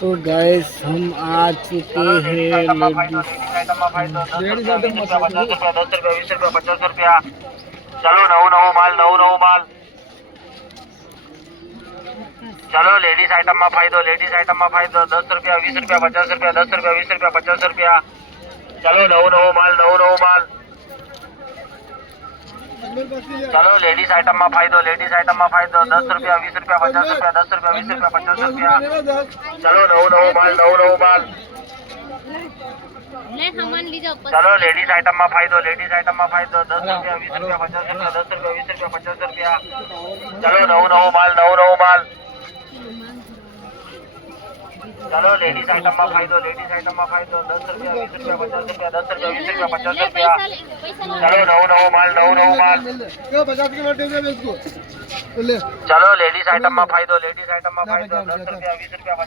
तो गाइस हम आ चुके हैं लेडीज आइटम में 10 रुपया 20 रुपया 50 रुपया। चलो नौ माल चलो लेडीज आइटम में फायदो 10 रुपया 20 रुपया 50 रुपया 10 रुपया 20 रुपया 50 रुपया। चलो नौ माल चलो लेडीज आइटम में फायदो 10 रुपया 20 रुपया 50 रुपया 10 रुपया 20 रुपया 50 रुपया। चलो नौ माल चलो लेडीज आइटम में फायदो 10 रुपया 20 रुपया 50 रुपया 10 रुपया 20 रुपया 50 रुपया। चलो नौ माल चलो लेडीज आइटम में फायदो 10 रुपया 20 रुपया 50 रुपया 10 रुपया 20 रुपया 50 रुपया। चलो नौ माल चलो लेडीज आइटम में फायदो 10 रुपया 20 रुपया 50